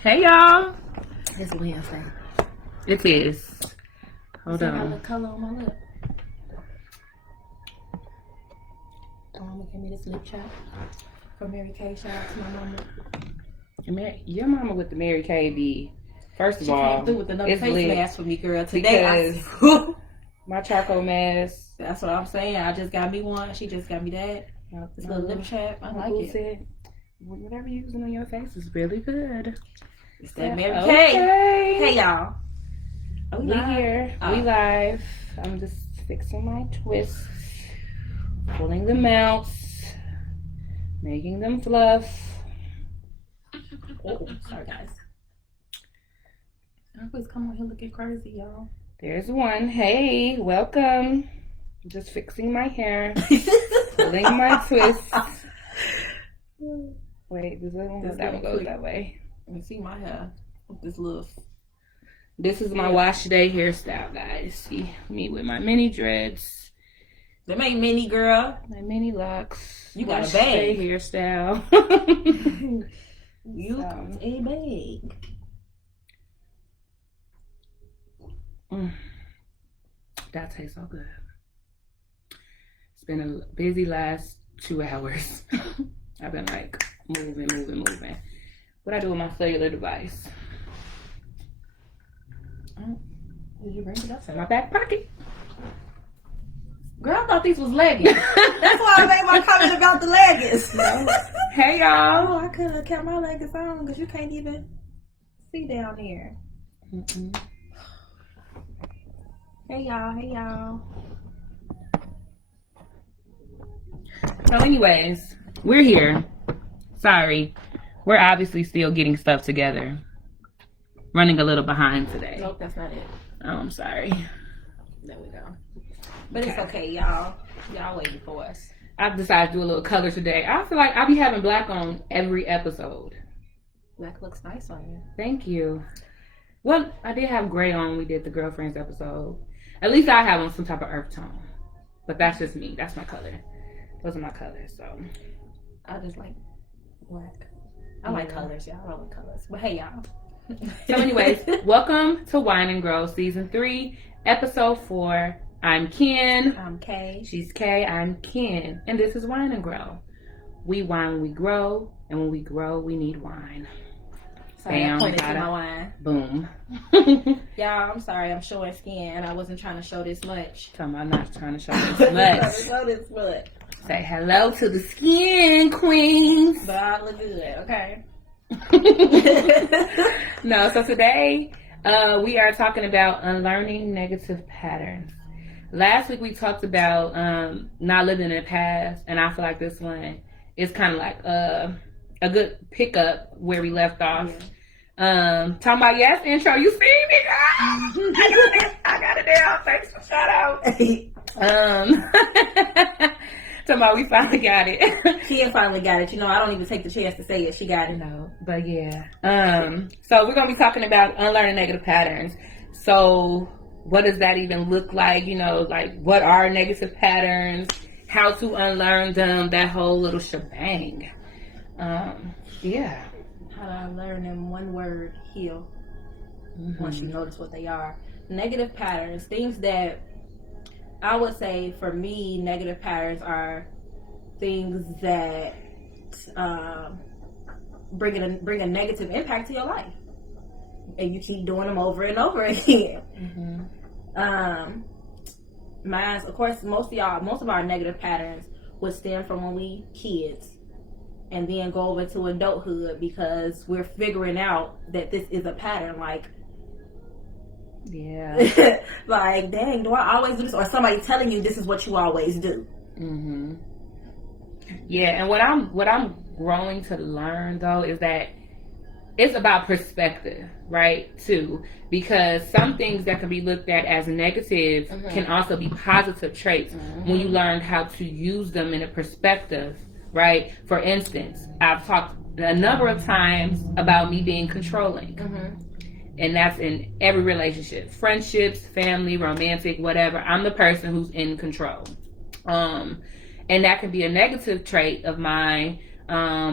Hey y'all. It's Wednesday. It is. Hold See on. my little color on my lip. Mama gave me this lip chap from Mary Kay. Shout out to my mama. Your mama with the Mary Kay be, first of She all, came through with another it's face lit mask for me, girl. Today, because my charcoal mask. that's what I'm saying. I just got me one. She just got me that. This little lip chap. I like it. Said, whatever you're using on your face is really good. It's that Mary Okay. Kay. Hey, y'all. We here. We live. I'm just fixing my twists, pulling them out, making them fluff. Oh, sorry, guys. I always come on here looking crazy, y'all. There's one. Hey, welcome. Just fixing my hair, pulling my twists. Wait, does that one go that one goes that way? You see my hair with this little. This is my wash day hairstyle, guys. See me with my mini dreads. Them ain't mini, girl. My mini locks. You got wash a bag. day hairstyle. You got a bag. That tastes so good. It's been a busy last 2 hours. I've been like moving. What I do with my cellular device? Did you bring it up? It's in my back pocket. Girl, I thought these was leggings. That's why I made my comment about the leggings. No. Hey y'all. Oh, I could have kept my leggings on because you can't even see down here. Mm-mm. Hey y'all. So anyways, we're here. Sorry. We're obviously still getting stuff together. Running a little behind today. Nope, that's not it. Oh, I'm sorry. There we go. But it's okay, y'all. Y'all waiting for us. I've decided to do a little color today. I feel like I'll be having black on every episode. Black looks nice on you. Thank you. Well, I did have gray on when we did the girlfriends episode. At least I have on some type of earth tone. But that's just me. That's my color. Those are my colors, so. I just like black. I like colors, y'all. I like colors. But hey, y'all. So anyways, welcome to Wine&Grow Season 3, Episode 4. I'm Ken. I'm Kay. She's Kay. I'm Ken. And this is Wine&Grow. We wine when we grow, and when we grow, we need wine. Sorry, I pointed to my wine. Boom. Y'all, I'm sorry. I'm showing skin, and I wasn't trying to show this much. I'm not trying to show this much. Say hello to the skin queens. But I look good, okay? No, so today we are talking about unlearning negative patterns. Last week we talked about not living in the past, and I feel like this one is kind of like a good pickup where we left off. Yeah. Talking about yes intro, you see me, girl? I got it down. Thanks for shout out. Talking about we finally got it. She finally got it. You know, I don't even take the chance to say it. She got it. No, but yeah. So we're gonna be talking about unlearning negative patterns. So what does that even look like? You know, like what are negative patterns? How to unlearn them? That whole little shebang. Yeah. How to unlearn them? One word: heal. Mm-hmm. Once you notice what they are, negative patterns, things that. I would say for me, negative patterns are things that bring a negative impact to your life, and you keep doing them over and over again. Mm-hmm. Mine's, of course, most of our negative patterns would stem from when we kids, and then go over to adulthood because we're figuring out that this is a pattern. Like. Yeah. Like, dang, do I always do this? Or somebody telling you this is what you always do. Mm-hmm. Yeah, and what I'm growing to learn though is that it's about perspective, right? Too, because some things that can be looked at as negative can also be positive traits when you learn how to use them in a perspective, right? For instance, I've talked a number of times about me being controlling. And that's in every relationship, friendships, family, romantic, whatever. I'm the person who's in control. And that can be a negative trait of mine,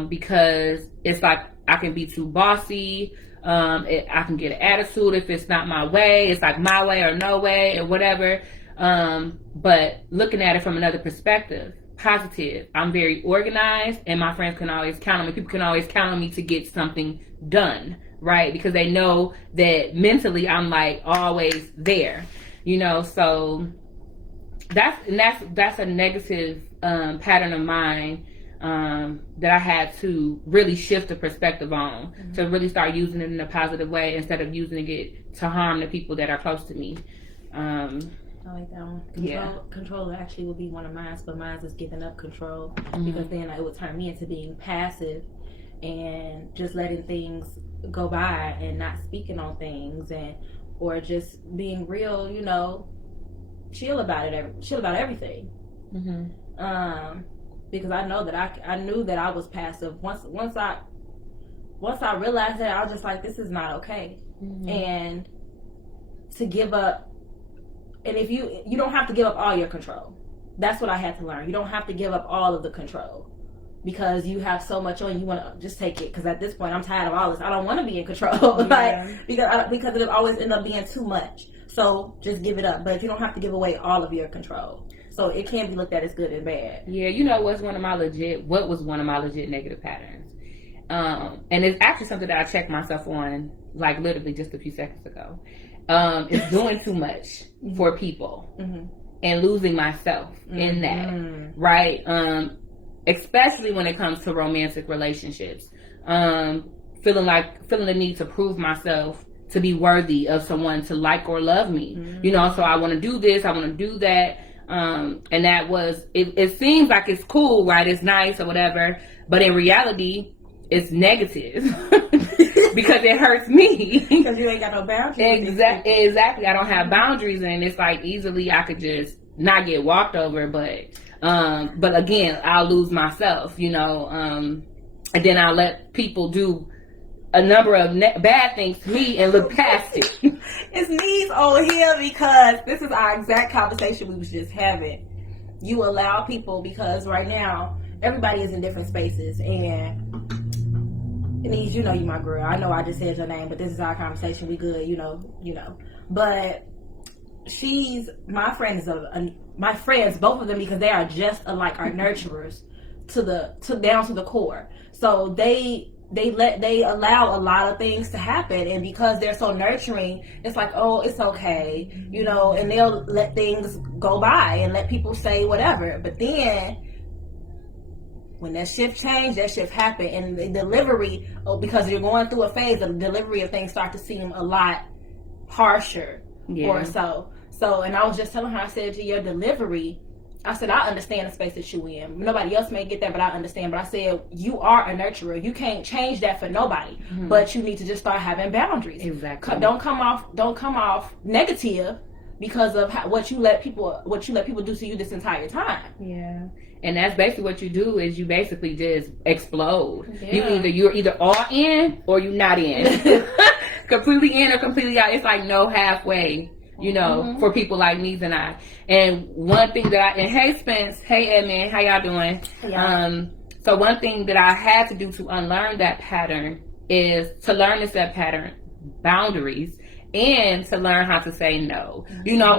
because it's like I can be too bossy. I can get an attitude if it's not my way. It's like my way or no way or whatever. But looking at it from another perspective, positive. I'm very organized, and my friends can always count on me. People can always count on me to get something done, right? Because they know that mentally I'm like always there, So that's a negative pattern of mine, that I had to really shift the perspective on, to really start using it in a positive way instead of using it to harm the people that are close to me. I like that one. Control actually will be one of mine, but mine is giving up control, because then it would turn me into being passive and just letting things go by and not speaking on things, or just being real, chill about everything. Because I know that I knew that I was passive. Once I realized that, I was just like, this is not okay, and to give up. And if you don't have to give up all your control. That's what I had to learn. You don't have to give up all of the control, because you have so much on you. Want to just take it, because at this point I'm tired of all this. I don't want to be in control, because it'll always end up being too much. So just give it up. But if you don't have to give away all of your control, so it can be looked at as good and bad. Yeah, what was one of my legit negative patterns? And it's actually something that I checked myself on, like literally just a few seconds ago. Is doing too much for people, and losing myself in that, right? Especially when it comes to romantic relationships, feeling the need to prove myself to be worthy of someone to like or love me, so I want to do this, I want to do that, and that was it seems like it's cool, right? It's nice or whatever, but in reality it's negative. Because it hurts me. Because you ain't got no boundaries. Exactly. I don't have boundaries, and it's like easily I could just not get walked over, but again, I'll lose myself, and then I'll let people do a number of bad things to me and look past it. It's knees over here, because this is our exact conversation we was just having. You allow people, because right now everybody is in different spaces, and Denise, you my girl. I know I just said your name, but this is our conversation. We good, But she's my friend my friends, both of them, because they are just alike, are nurturers down to the core. So they allow a lot of things to happen, and because they're so nurturing, it's like, oh, it's okay, and they'll let things go by and let people say whatever. But then when that shift changed, that shift happened, and the delivery, because you're going through a phase, the delivery of things start to seem a lot harsher, or so. So, and I was just telling her, I said, to your delivery, I said, I understand the space that you in. Nobody else may get that, but I understand. But I said, you are a nurturer. You can't change that for nobody, but you need to just start having boundaries. Exactly. Don't come off negative because of what you let people do to you this entire time. Yeah. And that's basically what you do, is you basically just explode. Yeah. You're either all in or you're not in. Completely in or completely out. It's like no halfway, for people like Nees and I. And one thing that and hey Spence, hey Edmund, how y'all doing? Yeah. So one thing that I had to do to unlearn that pattern is to learn to set pattern boundaries, and to learn how to say no,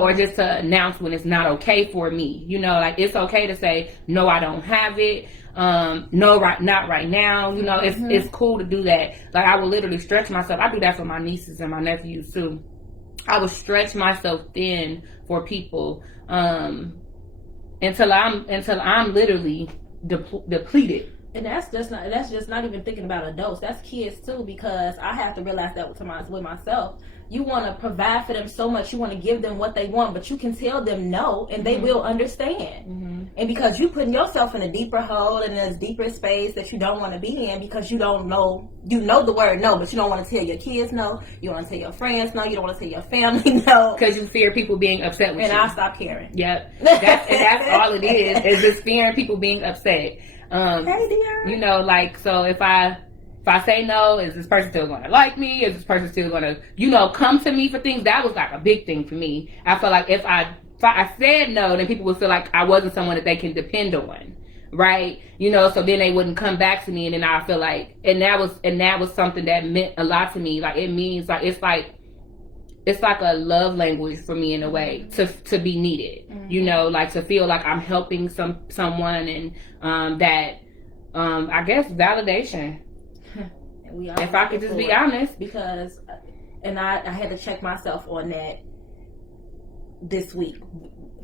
or just to announce when it's not okay for me, like it's okay to say, no, I don't have it. No, not right now. It's cool to do that. Like I will literally stretch myself. I do that for my nieces and my nephews too. I will stretch myself thin for people, until I'm literally depleted. And that's just not even thinking about adults. That's kids too, because I have to realize that with myself. You want to provide for them so much. You want to give them what they want, but you can tell them no, and they will understand. And because you putting yourself in a deeper hole, and in a deeper space that you don't want to be in, because you don't know, the word no, but you don't want to tell your kids no. You don't want to tell your friends no. You don't want to tell your family no. Because you fear people being upset with you. And I'll stop caring. Yep. That's all it is just fearing people being upset. Hey dear. So if I say no, is this person still going to like me? Is this person still going to, come to me for things? That was like a big thing for me. I felt like if I I said no, then people would feel like I wasn't someone that they can depend on, right? So then they wouldn't come back to me, and then I feel like, and that was something that meant a lot to me. Like, it means like it's like a love language for me in a way, to be needed, like to feel like I'm helping someone, and that I guess validation. If I could just be honest, because, and I had to check myself on that this week.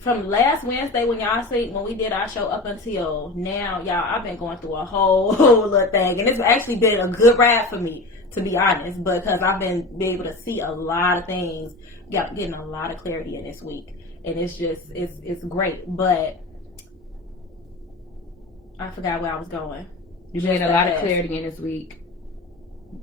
From last Wednesday when we did our show up until now, y'all, I've been going through a whole little thing, and it's actually been a good ride for me, to be honest, because I've been able to see a lot of things, getting a lot of clarity in this week, and it's great. But I forgot where I was going. You've been a lot of clarity in this week.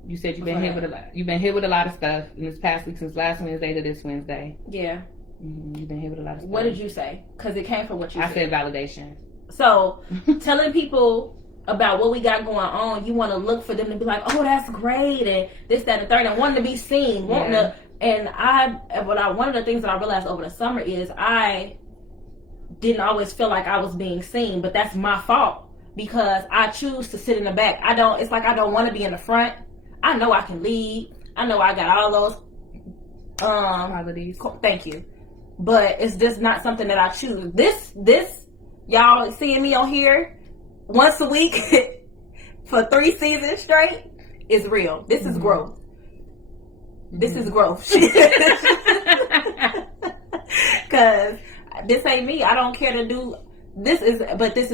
You said you've been hit with a lot. You've been hit with a lot of stuff in this past week, since last Wednesday to this Wednesday. Yeah. You've been hit with a lot of stuff. What did you say? Because it came from what you said. I said validation. So, telling people about what we got going on, you want to look for them to be like, oh, that's great, and this, that, and the third, and wanting to be seen, one of the things that I realized over the summer is I didn't always feel like I was being seen, but that's my fault, because I choose to sit in the back. It's like I don't want to be in the front. I know I can lead. I know I got all those qualities. Thank you. But it's just not something that I choose. This y'all seeing me on here once a week for 3 seasons straight is real. This is growth. This is growth. Because this ain't me. I don't care to do this is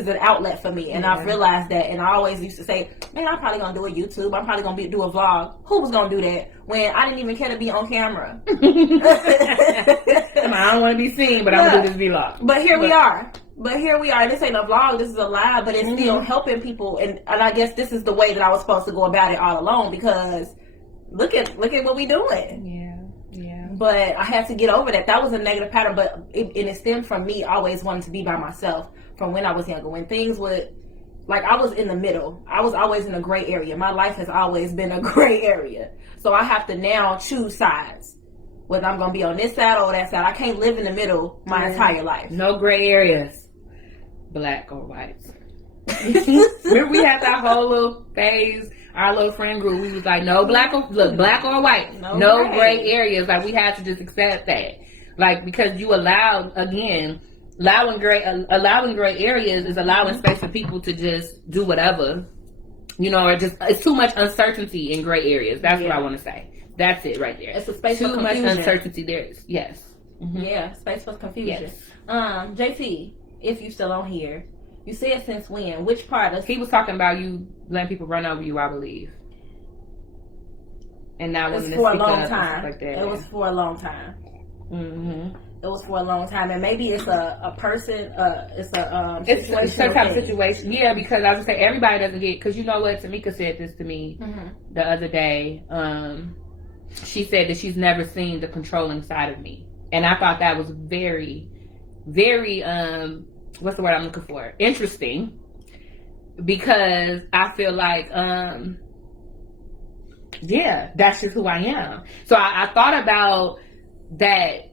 an outlet for me, and I've realized that. And I always used to say, man, I'm probably gonna do a YouTube, I'm probably gonna do a vlog. Who was gonna do that when I didn't even care to be on camera? I don't want to be seen, but I'm gonna do this vlog. But here we are. This ain't a vlog, this is a live, but it's still helping people, and I guess this is the way that I was supposed to go about it all along, because look at what we doing. Yeah. But I had to get over that. That was a negative pattern, but it stemmed from me always wanting to be by myself from when I was younger. When things would, like, I was in the middle. I was always in a gray area. My life has always been a gray area. So I have to now choose sides, whether I'm going to be on this side or that side. I can't live in the middle my entire life. No gray areas. Black or white. Remember we had that whole little phase, our little friend group, we was like, no black or white, no gray areas. Like, we had to just accept that, like, because you allowing gray areas is allowing space for people to just do whatever, or just, it's too much uncertainty in gray areas. That's what I want to say. That's it right there. It's a space too for confusion. Much uncertainty there. Yes. Yeah, space for confusion. Yes. JT, if you still on here, you said since when? Which part of... He was talking about you letting people run over you, I believe. And now it's for a long time. Like that. It was for a long time. It was for a long time, and maybe it's a person. It's a situation. It's some type of situation. Yeah, because I would say everybody doesn't get. Because you know what, Tamika said this to me the other day. She said that she's never seen the controlling side of me, and I thought that was very, very. What's the word I'm looking for? Interesting, because I feel like, that's just who I am. So I thought about that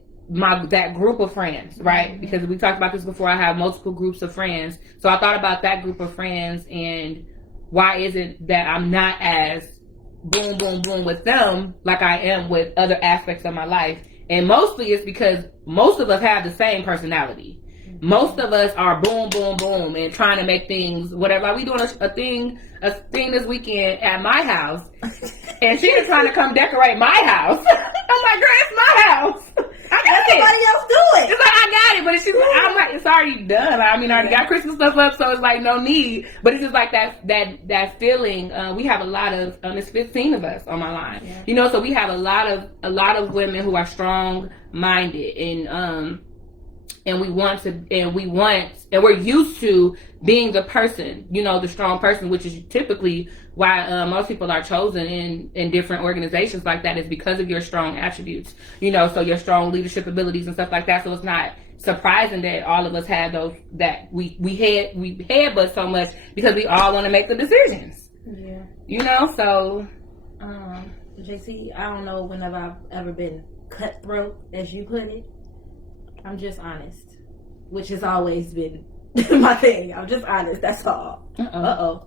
group of friends, right? Because we talked about this before. I have multiple groups of friends. So I thought about that group of friends, and why is it that I'm not as boom, boom, boom with them like I am with other aspects of my life? And mostly it's because most of us have the same personality. Most of us are boom, boom, boom, and trying to make things, whatever. Like, we doing a thing this weekend at my house, and she was trying to come decorate my house. I'm like, girl, it's my house. I got it. Somebody else do it. It's like, I got it, but I'm like, it's already done. I mean, I already got Christmas stuff up, so it's like no need. But it's just like that feeling. We have a lot of it's 15 of us on my line, so we have a lot of women who are strong minded, and we're used to being the person, the strong person, which is typically why most people are chosen in different organizations like that, is because of your strong attributes, so your strong leadership abilities and stuff like that. So it's not surprising that all of us have those, that we headbutt so much, because we all want to make the decisions. Yeah. So. JC, I don't know whenever I've ever been cutthroat, as you put it. I'm just honest, which has always been my thing. I'm just honest. That's all. Uh-oh.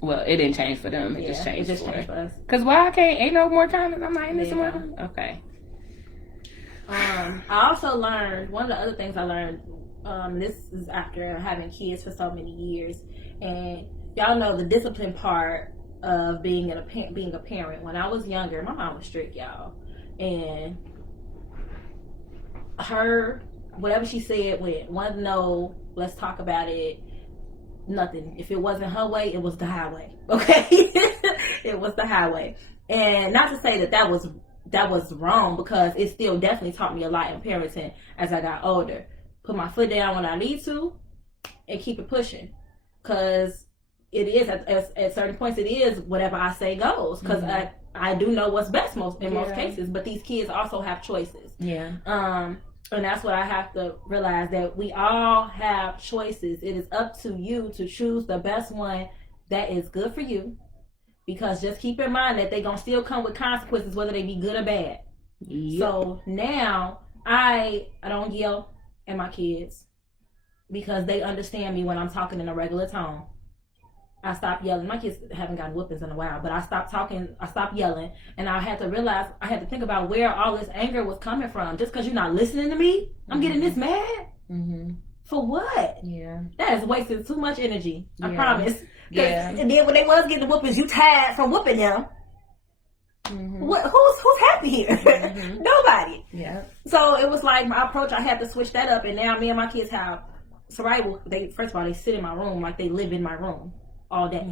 Well, it didn't change for them. It just changed for us. Because why I can't? Ain't no more time. I'm not in this one. Okay. I also learned, one of the other things I learned, this is after having kids for so many years, and y'all know the discipline part of being a parent. When I was younger, my mom was strict, y'all, and her, whatever she said went. One, no, let's talk about it. Nothing. If it wasn't her way, it was the highway. Okay, it was the highway. And not to say that was wrong, because it still definitely taught me a lot in parenting as I got older. Put my foot down when I need to, and keep it pushing. Because it is at certain points, it is whatever I say goes. Because I do know what's best most cases, but these kids also have choices. Yeah. And that's what I have to realize, that we all have choices. It is up to you to choose the best one that is good for you. Because just keep in mind that they're going to still come with consequences, whether they be good or bad. Yep. So now I don't yell at my kids, because they understand me when I'm talking in a regular tone. I stopped yelling. My kids haven't gotten whoopings in a while, but I stopped yelling, and I had to think about where all this anger was coming from. Just because you're not listening to me, I'm getting this mad? For what? Yeah. That is wasting too much energy. I promise. Yeah. And then when they was getting the whoopings, you tired from whooping them. Who's happy here? Nobody. Yeah. So it was like my approach, I had to switch that up, and now me and my kids have survival. First of all, they sit in my room like they live in my room all day.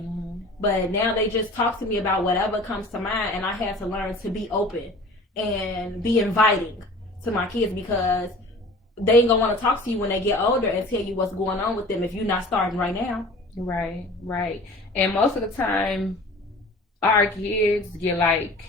But now they just talk to me about whatever comes to mind, and I had to learn to be open and be inviting to my kids, because they ain't gonna want to talk to you when they get older and tell you what's going on with them if you're not starting right now. Right. And most of the time, our kids get like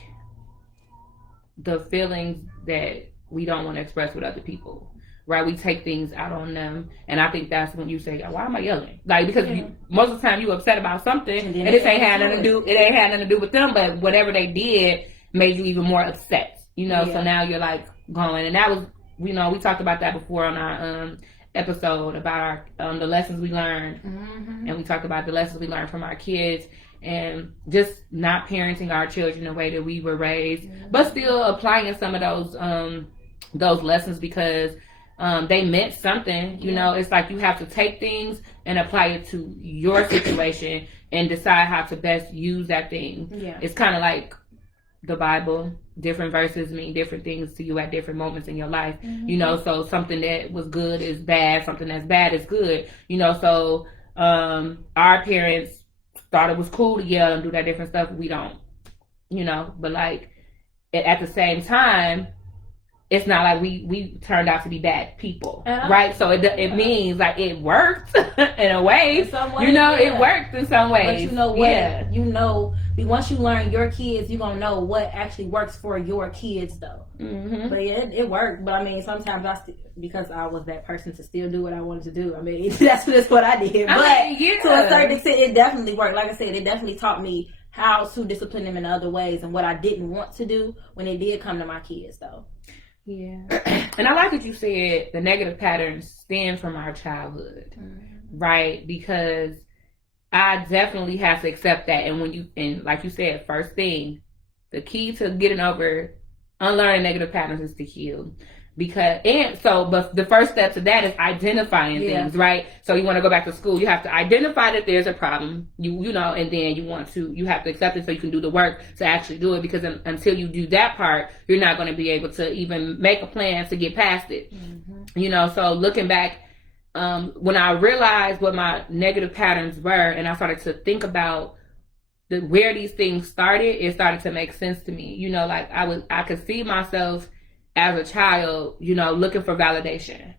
the feelings that we don't want to express with other people. Right, we take things out on them, and I think that's when you say, "Why am I yelling?" Like, because most of the time you upset about something, and it ain't had nothing to do with them, but whatever they did made you even more upset. So now you're like going, and that was, we talked about that before on our episode about our the lessons we learned, and we talked about the lessons we learned from our kids, and just not parenting our children the way that we were raised, but still applying some of those lessons, because they meant something. It's like you have to take things and apply it to your situation and decide how to best use that thing. It's kind of like the Bible. Different verses mean different things to you at different moments in your life. So something that was good is bad, something that's bad is good. So our parents thought it was cool to yell and do that different stuff. We don't, but like at the same time, it's not like we turned out to be bad people, right? So it means like it worked in a way. In some way, it worked in some ways. But you know what? Once you learn your kids, you're gonna know what actually works for your kids, though. But it worked. But I mean, sometimes because I was that person to still do what I wanted to do. I mean, that's what I did. But to a certain extent, it definitely worked. Like I said, it definitely taught me how to discipline them in other ways and what I didn't want to do when it did come to my kids, though. Yeah. And I like what you said, the negative patterns stem from our childhood, right? Because I definitely have to accept that. And like you said, first thing, the key to getting over unlearning negative patterns is to heal. But the first step to that is identifying things, right? So you want to go back to school, you have to identify that there's a problem, and then you have to accept it so you can do the work to actually do it, because until you do that part, you're not going to be able to even make a plan to get past it. So looking back, when I realized what my negative patterns were, and I started to think about where these things started, it started to make sense to me. Like I could see myself as a child, looking for validation,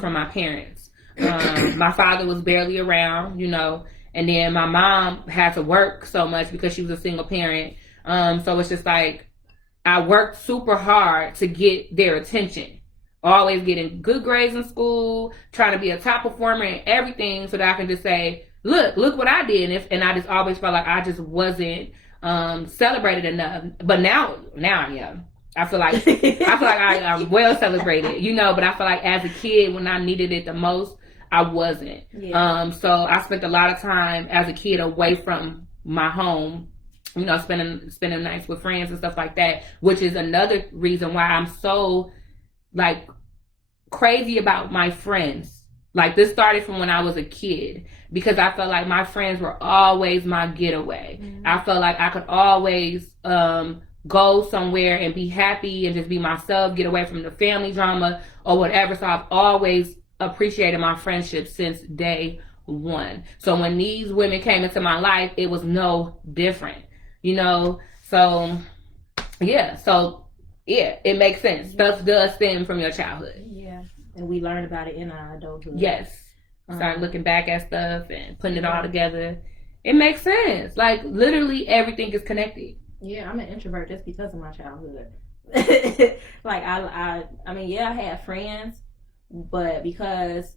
from my parents. My father was barely around, and then my mom had to work so much because she was a single parent. So it's just like I worked super hard to get their attention, always getting good grades in school, trying to be a top performer in everything, so that I can just say, look what I did. And I just always felt like I just wasn't celebrated enough. But now I am. I feel like I'm well celebrated, you know, but I feel like as a kid when I needed it the most, I wasn't. Yeah. So I spent a lot of time as a kid away from my home, you know, spending nights with friends and stuff like that, which is another reason why I'm so like crazy about my friends. Like this started from when I was a kid because I felt like my friends were always my getaway. Mm-hmm. I felt like I could always go somewhere and be happy and just be myself, get away from the family drama or whatever. So I've always appreciated my friendship since day one. So when these women came into my life, it was no different, you know? So yeah, it makes sense. Stuff does stem from your childhood. Yeah. And we learn about it in our adulthood. Yes. Start looking back at stuff and putting it all together. It makes sense. Like literally everything is connected. Yeah, I'm an introvert just because of my childhood. Like I mean, yeah, I had friends, but because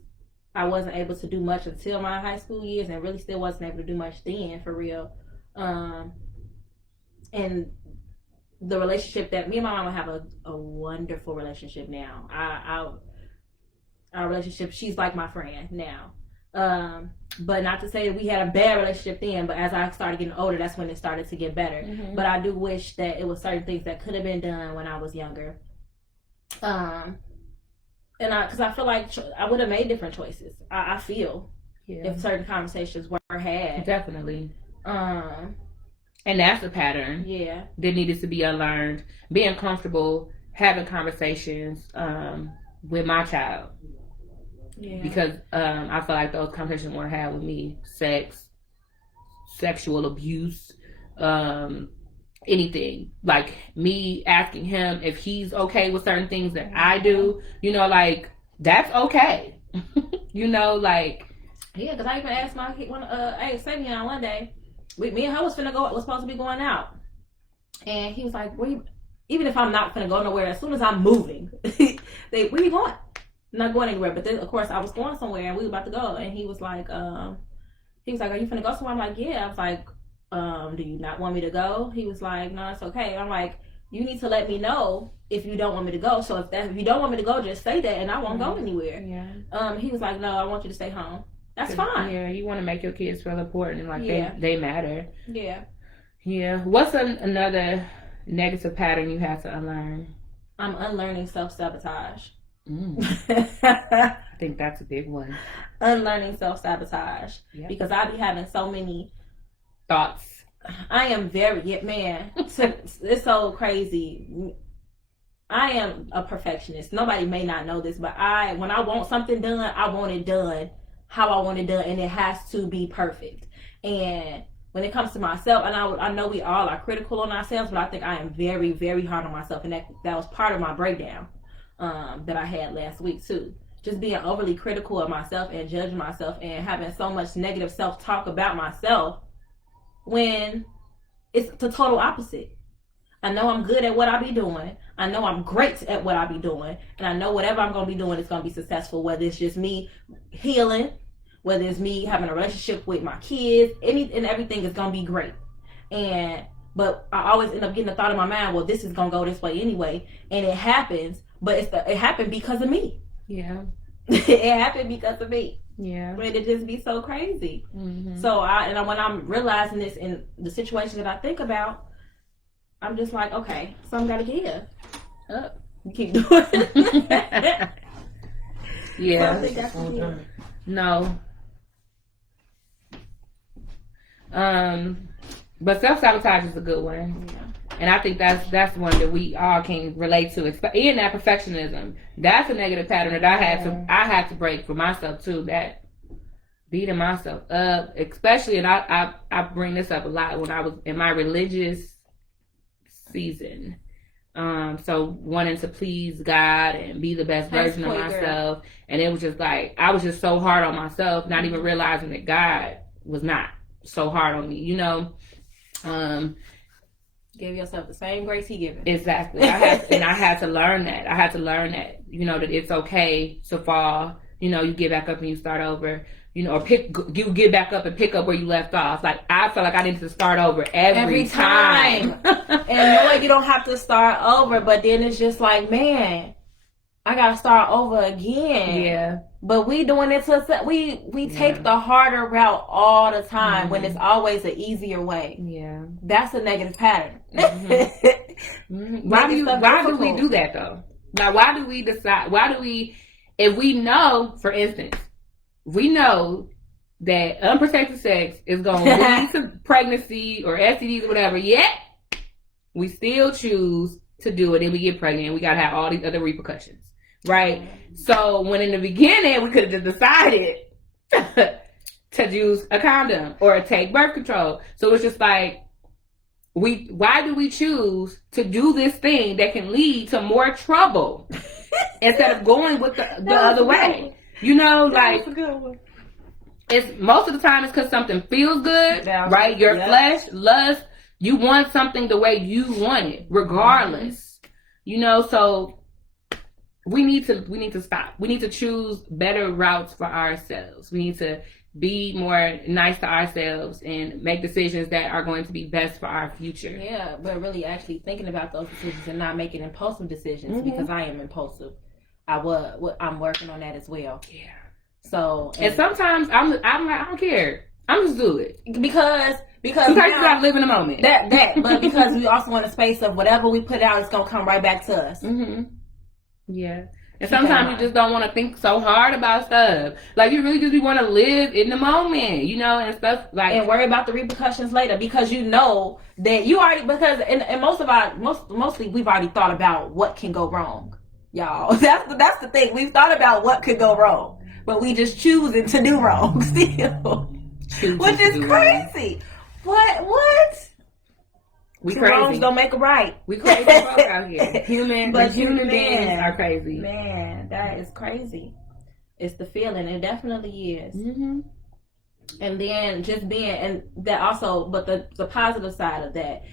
I wasn't able to do much until my high school years, and really still wasn't able to do much then, for real. And the relationship that me and my mama have a wonderful relationship now. Our relationship, she's like my friend now. But not to say that we had a bad relationship then, but as I started getting older, that's when it started to get better. Mm-hmm. But I do wish that it was certain things that could have been done when I was younger. And because I feel like I would have made different choices. I feel if certain conversations were had. Definitely. And that's a pattern. Yeah. That needed to be unlearned. Being comfortable having conversations with my child. Yeah. Because I feel like those conversations weren't had with me. Sex, sexual abuse, anything. Like me asking him if he's okay with certain things that I do. You know, like that's okay. You know, like yeah. Because I even asked my hey Savion one day. Me and her was supposed to be going out, and he was like, even if I'm not gonna go nowhere, as soon as I'm moving, where you going? Not going anywhere, but then of course I was going somewhere and we were about to go, and he was like, are you finna go somewhere? I'm like, yeah. I was like, do you not want me to go? He was like, no, it's okay. I'm like, you need to let me know if you don't want me to go. So if you don't want me to go, just say that and I won't go anywhere. Yeah. He was like, no, I want you to stay home. That's fine. Yeah, you want to make your kids feel important and like they matter. Yeah. Yeah. What's another negative pattern you have to unlearn? I'm unlearning self-sabotage. I think that's a big one. Unlearning self-sabotage. Yep. Because I be having so many thoughts. I am it's so crazy. I am a perfectionist. Nobody may not know this, but when I want something done, I want it done how I want it done, and it has to be perfect. And when it comes to myself, and I know we all are critical on ourselves, but I think I am very, very hard on myself, and that was part of my breakdown that I had last week too. Just being overly critical of myself and judging myself and having so much negative self-talk about myself when it's the total opposite. I know I'm good at what I be doing. I know I'm great at what I be doing. And I know whatever I'm going to be doing is going to be successful, whether it's just me healing, whether it's me having a relationship with my kids, and everything is going to be great. But I always end up getting the thought in my mind, well, this is going to go this way anyway. And it happens, but it happened because of me. Yeah. It happened because of me. Yeah. But it just be so crazy. Mm-hmm. So when I'm realizing this in the situations that I think about, I'm just like, okay, something got to give. You keep doing it. Yeah. No. But self-sabotage is a good one. Yeah. And I think that's one that we all can relate to. Even that perfectionism, that's a negative pattern that I had to break for myself too. That beating myself up, especially, and I bring this up a lot when I was in my religious season. So wanting to please God and be the best version of myself, and it was just like I was just so hard on myself, not even realizing that God was not so hard on me, you know. Give yourself the same grace He given. Exactly. I had to learn that. I had to learn that, you know, that it's okay to fall. You know, you get back up and you start over. or you get back up and pick up where you left off. Like, I feel like I need to start over every time. And knowing you don't have to start over, but then it's just like, man, I gotta start over again. Yeah. But we doing it to we take the harder route all the time when it's always an easier way. Yeah. That's a negative pattern. Why do we do that though? Now, why do we decide? If we know, for instance, we know that unprotected sex is going to lead to pregnancy or STDs or whatever, yet we still choose to do it and we get pregnant and we got to have all these other repercussions, right? So when in the beginning we could have just decided to use a condom or take birth control. So it's just like, why do we choose to do this thing that can lead to more trouble instead of going with the other way? Like, it's most of the time it's because something feels good, right? Your flesh, lust, you want something the way you want it, regardless. So we need to stop. We need to choose better routes for ourselves. We need to be more nice to ourselves and make decisions that are going to be best for our future. Yeah, but really actually thinking about those decisions and not making impulsive decisions because I am impulsive. I'm working on that as well. Yeah. So and sometimes I'm like, I don't care. I'm just do it because sometimes you gotta live in the moment. But because we also want a space of whatever we put out, it's gonna come right back to us. Yeah. And sometimes you just don't want to think so hard about stuff. Like, you really just want to live in the moment, and stuff like. And worry about the repercussions later because you know that you already, because and mostly we've already thought about what can go wrong, y'all. That's the thing. We've thought about what could go wrong, but we just choosing to do wrong still, which is crazy. What? We Two crazy. wrongs don't make a right. We crazy folk out here. Human beings are crazy. Man, that is crazy. It's the feeling. It definitely is. And then just being, and that also, but the positive side of that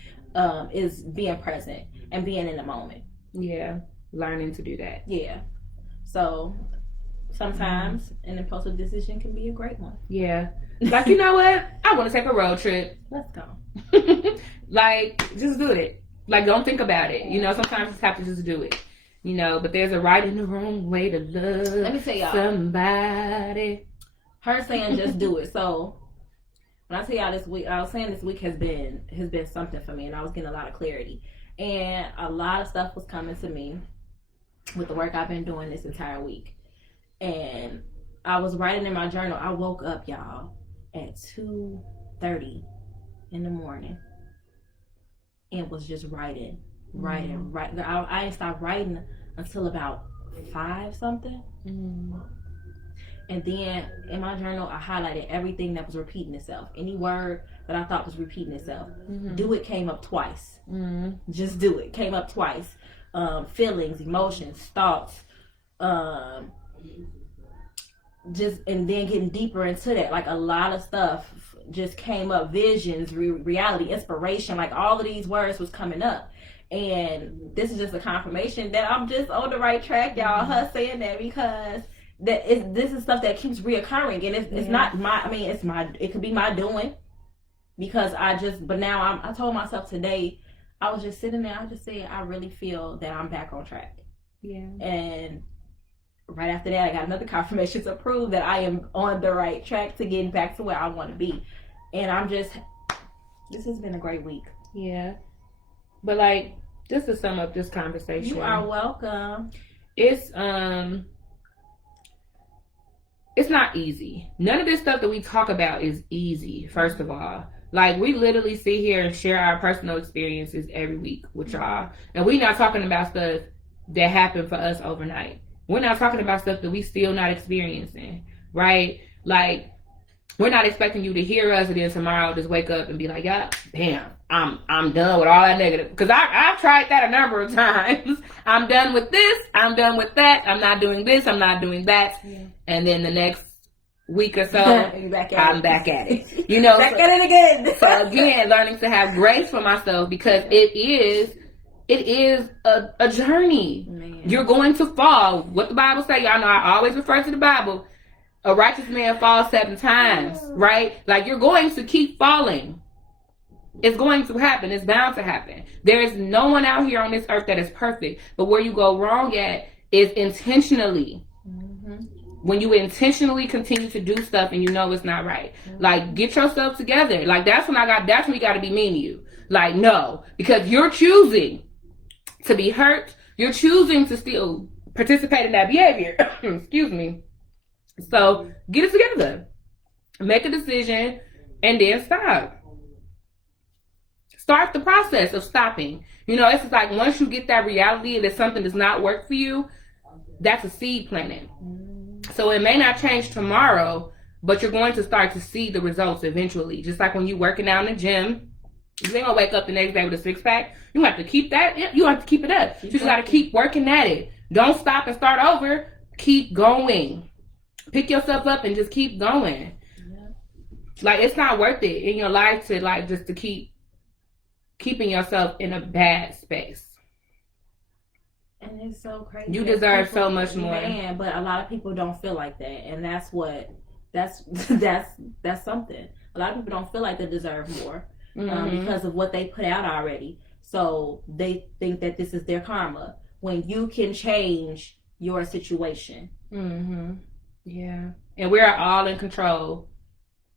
is being present and being in the moment. Yeah, learning to do that. Yeah. So sometimes an impulsive decision can be a great one. Yeah. Like, you know what? I want to take a road trip. Let's go. Like, just do it. Like, don't think about it. Sometimes you just have to just do it. But there's a right and a wrong way to love. Let me tell y'all somebody. Her saying just do it. So when I tell y'all this week, I was saying this week has been something for me, and I was getting a lot of clarity. And a lot of stuff was coming to me with the work I've been doing this entire week. And I was writing in my journal. I woke up, y'all, at 2:30 in the morning and was just writing. I didn't stop writing until about 5 something. And then in my journal, I highlighted everything that was repeating itself. Any word that I thought was repeating itself. Do it came up twice. Just do it came up twice. Feelings, emotions, thoughts, just, and then getting deeper into that, like a lot of stuff just came up. Visions, reality, inspiration, like all of these words was coming up. And this is just a confirmation that I'm just on the right track, y'all. Her saying that, because this is stuff that keeps reoccurring, and it's not my, it could be my doing, because but now I told myself today, I was just sitting there, I just said, I really feel that I'm back on track. Yeah. And right after that, I got another confirmation to prove that I am on the right track to getting back to where I want to be. And this has been a great week. Yeah. But like, just to sum up this conversation. You are welcome. It's not easy. None of this stuff that we talk about is easy, first of all. Like, we literally sit here and share our personal experiences every week with y'all. And we're not talking about stuff that happened for us overnight. We're not talking about stuff that we still not experiencing, right? Like, we're not expecting you to hear us and then tomorrow just wake up and be like, yeah, damn, I'm done with all that negative. Because I've tried that a number of times. I'm done with this. I'm done with that. I'm not doing this. I'm not doing that. Yeah. And then the next week or so, I'm back at it. Back at it again. So again, learning to have grace for myself, because it is a journey. Man. You're going to fall. What the Bible say, y'all know I always refer to the Bible. A righteous man falls 7 times, right? Like, you're going to keep falling. It's going to happen. It's bound to happen. There is no one out here on this earth that is perfect. But where you go wrong at is intentionally. When you intentionally continue to do stuff and you know it's not right. Like, get yourself together. Like, that's when you got to be mean to you. Like, no. Because you're choosing to be hurt. You're choosing to still participate in that behavior. Excuse me. So, get it together. Make a decision and then stop. Start the process of stopping. You know, it's like once you get that reality that something does not work for you, that's a seed planted. So it may not change tomorrow, but you're going to start to see the results eventually. Just like when you're working out in the gym, you ain't gonna wake up the next day with a 6-pack. You have to keep that. You have to keep it up. You just got to keep working at it. Don't stop and start over. Keep going. Pick yourself up and just keep going. Like, it's not worth it in your life to like just to keeping yourself in a bad space. And it's so crazy. You deserve so much more. Man, but a lot of people don't feel like that. And that's something. A lot of people don't feel like they deserve more because of what they put out already. So they think that this is their karma. When you can change your situation. Yeah. And we are all in control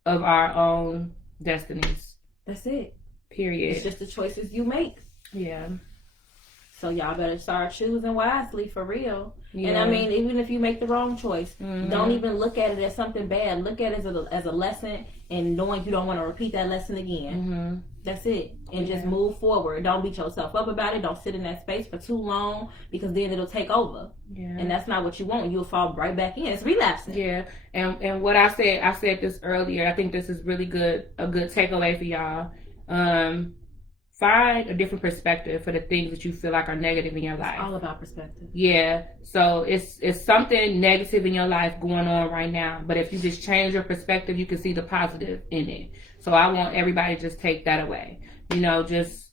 of our own destinies. That's it. Period. It's just the choices you make. Yeah. So y'all better start choosing wisely, for real. Yeah. And I mean, even if you make the wrong choice, don't even look at it as something bad. Look at it as a lesson, and knowing you don't want to repeat that lesson again. That's it. And just move forward. Don't beat yourself up about it. Don't sit in that space for too long, because then it'll take over. And that's not what you want. You'll fall right back in. It's relapsing. Yeah. And what I said this earlier. I think this is really a good takeaway for y'all. Find a different perspective for the things that you feel like are negative in your life. It's all about perspective. Yeah. So it's something negative in your life going on right now. But if you just change your perspective, you can see the positive in it. So I want everybody to just take that away. You know, just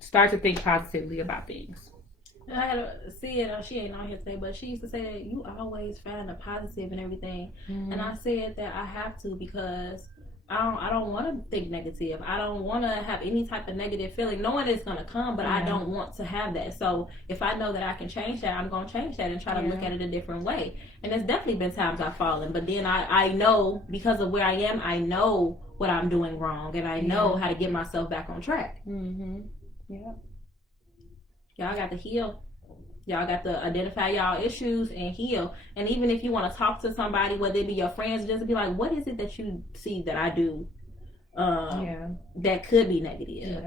start to think positively about things. I had to see it. She ain't on here today, but she used to say that you always find the positive in everything. And I said that I have to, because I don't want to think negative. I don't want to have any type of negative feeling, knowing it's going to come, but I don't want to have that. So if I know that I can change that, I'm going to change that and try to look at it a different way. And there's definitely been times I've fallen, but then I know, because of where I am, I know what I'm doing wrong, and I know how to get myself back on track. Y'all got to heal. Y'all got to identify y'all issues and heal. And even if you want to talk to somebody, whether it be your friends, just be like, what is it that you see that I do that could be negative?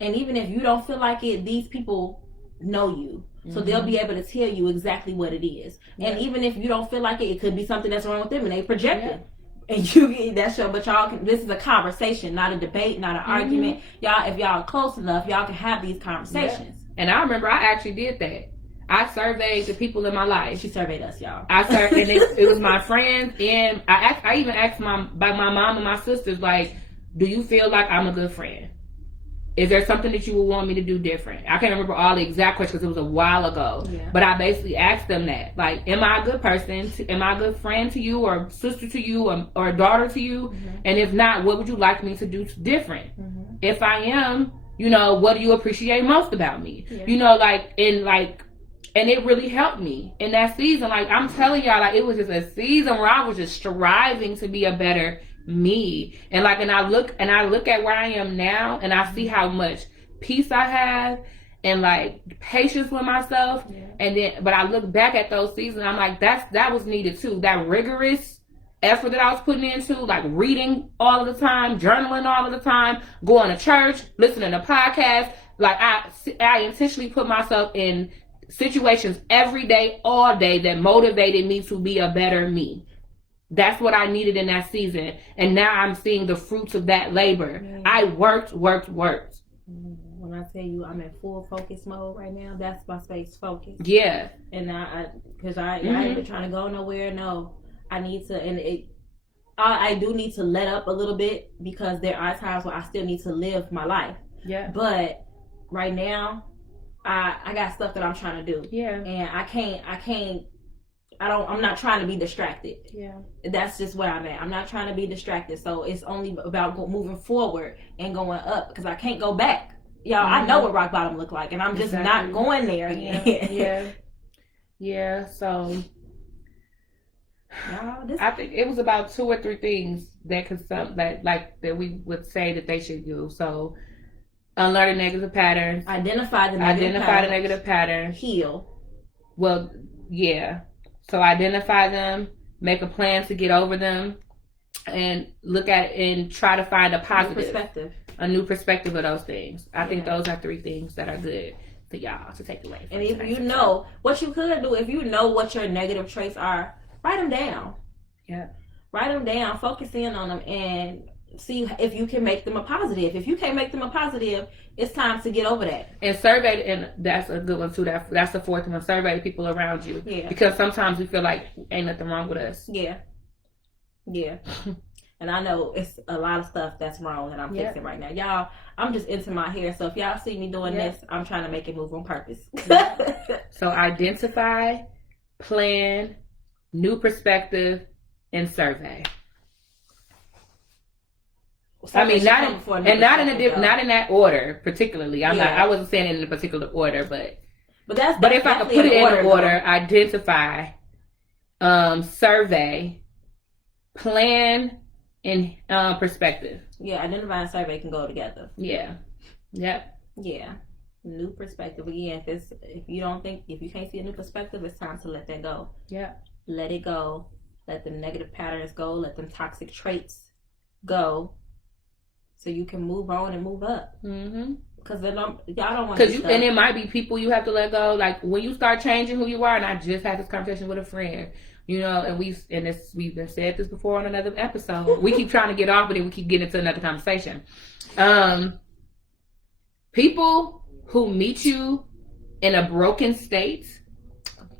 And even if you don't feel like it, these people know you. So they'll be able to tell you exactly what it is. And even if you don't feel like it, it could be something that's wrong with them and they project it. And you get that show, but y'all can, this is a conversation, not a debate, not an argument. Y'all, if y'all are close enough, y'all can have these conversations. And I remember I actually did that. I surveyed the people in my life. She surveyed us, y'all. I surveyed, and it was my friends, and I even asked my mom and my sisters, like, do you feel like I'm a good friend? Is there something that you would want me to do different? I can't remember all the exact questions because it was a while ago. But I basically asked them that. Like, am I a good person? Am I a good friend to you, or sister to you, or a daughter to you? And if not, what would you like me to do different? If I am, you know, what do you appreciate most about me? You know, and it really helped me in that season. Like, I'm telling y'all, like, it was just a season where I was just striving to be a better me. And like, and I look at where I am now, and I see how much peace I have and like patience with myself. And then, but I look back at those seasons, I'm like, that was needed too. That rigorous effort that I was putting into, like reading all of the time, journaling all of the time, going to church, listening to podcasts. Like, I intentionally put myself in situations every day, all day, that motivated me to be a better me. That's what I needed in that season. And now I'm seeing the fruits of that labor. I worked. When I tell you I'm in full focus mode right now, that's my space focus. Yeah. And I ain't been trying to go nowhere. No, I need to, and I do need to let up a little bit, because there are times where I still need to live my life. But right now, I got stuff that I'm trying to do. And I can't I'm not trying to be distracted. Yeah. That's just where I'm at. I'm not trying to be distracted. So it's only about moving forward and going up, because I can't go back. Y'all, I know what rock bottom look like, and I'm just not going there again. Yeah. So y'all, I think it was about 2 or 3 things that that we would say that they should do. So unlearn the negative patterns. Identify the negative patterns. Heal. Well, yeah. So identify them, make a plan to get over them, and look at it and try to find a positive, a new perspective of those things. I think those are 3 things that are good for y'all to take away. And if you know what you could do, if you know what your negative traits are, write them down. Yeah. Write them down, focus in on them, and see if you can make them a positive. If you can't make them a positive, it's time to get over that. And survey, and that's a good one too. That's the 4th one. Survey the people around you. Yeah. Because sometimes we feel like ain't nothing wrong with us. Yeah. Yeah. And I know it's a lot of stuff that's wrong that I'm fixing right now. Y'all, I'm just into my hair. So if y'all see me doing this, I'm trying to make it move on purpose. So identify, plan, new perspective, and survey. I mean, not in that order particularly. I wasn't saying it in a particular order, but if I could put it in order, identify, survey, plan, and perspective. Yeah, identify and survey can go together. Yeah. Yep. Yeah. New perspective. Again, if you can't see a new perspective, it's time to let that go. Yeah. Let it go. Let the negative patterns go. Let them toxic traits go. So you can move on and move up. Mm-hmm. Because y'all don't want to. And it might be people you have to let go. Like when you start changing who you are, and I just had this conversation with a friend, and we've been said this before on another episode. We keep trying to get off, but then we keep getting into another conversation. People who meet you in a broken state,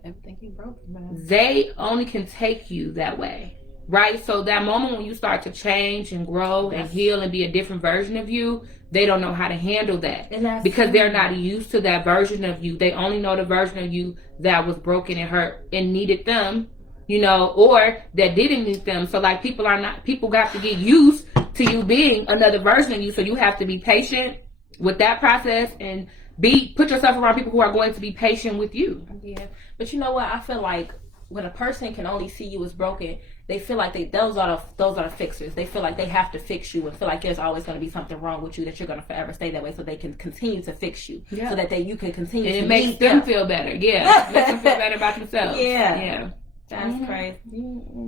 everything you broken, man. They only can take you that way. Right? So that moment when you start to change and grow and heal and be a different version of you, they don't know how to handle that. Because they're not used to that version of you. They only know the version of you that was broken and hurt and needed them, or that didn't need them. So like people got to get used to you being another version of you. So you have to be patient with that process and put yourself around people who are going to be patient with you. Yeah. But you know what? I feel like when a person can only see you as broken, they feel like those are the fixers. They feel like they have to fix you and feel like there's always going to be something wrong with you, that you're going to forever stay that way, so they can continue to fix you, so that you can continue. And it makes them feel better. Yeah, it makes them feel better about themselves. Yeah. That's crazy.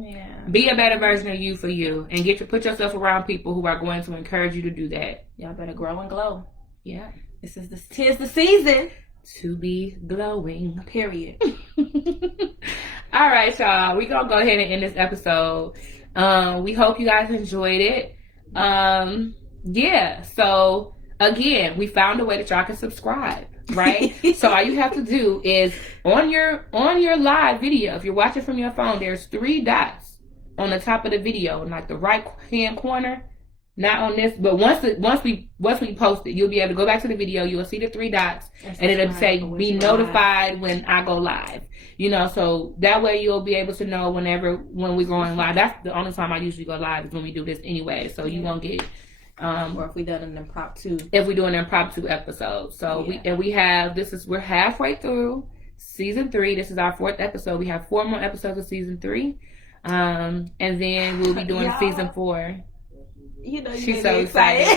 Yeah. Be a better version of you for you, and put yourself around people who are going to encourage you to do that. Y'all better grow and glow. Yeah. Tis the season to be glowing. Period. All right, y'all. We're going to go ahead and end this episode. We hope you guys enjoyed it. Yeah. So, again, we found a way that y'all can subscribe, right? So all you have to do is on your live video, if you're watching from your phone, there's 3 dots on the top of the video in like the right hand corner. Not on this, but once we post it, you'll be able to go back to the video. You'll see the 3 dots, and it'll say be notified when I go live. So that way you'll be able to know when we're going live. That's the only time I usually go live is when we do this anyway. So you won't get or if we done an impromptu. If we do an impromptu episode. So we're halfway through season 3. This is our 4th episode. We have 4 more episodes of season 3, and then we'll be doing season 4. She's so excited.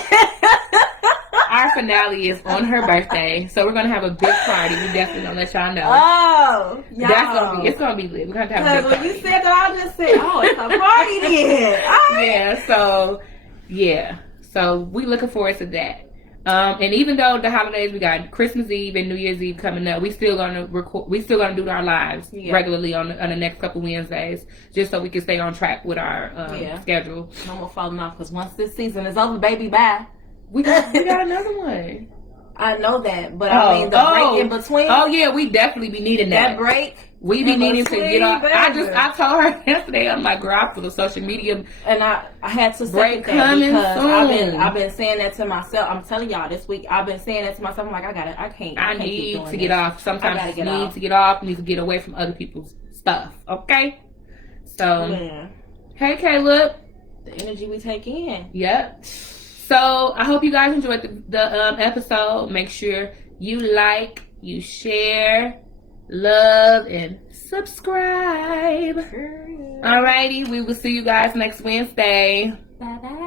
Our finale is on her birthday, so we're gonna have a big party. We definitely gonna let y'all know. Oh, y'all. It's gonna be lit. We're gonna have a big party. When you said that, I just said, "Oh, it's a party then." Right. Yeah. So we looking forward to that. And even though the holidays, we got Christmas Eve and New Year's Eve coming up, we still gonna record. We still gonna do our lives regularly on the next couple Wednesdays, just so we can stay on track with our schedule. No more falling off, because once this season is over, baby, bye. We got another one. I know that, but I mean the break in between. Oh yeah, we definitely be needing that break. We be needing to get off. I told her yesterday, I'm like, girl, I feel the social media, and I had to break coming because I've been saying that to myself. I'm telling y'all, this week I've been saying that to myself. I'm like, I need to get off. Sometimes you need to get off. You need to get away from other people's stuff. Okay. So, Man, hey, Caleb. the energy we take in. Yep. So I hope you guys enjoyed the episode. Make sure you like, you share, love, and subscribe. Alrighty, we will see you guys next Wednesday. Bye bye.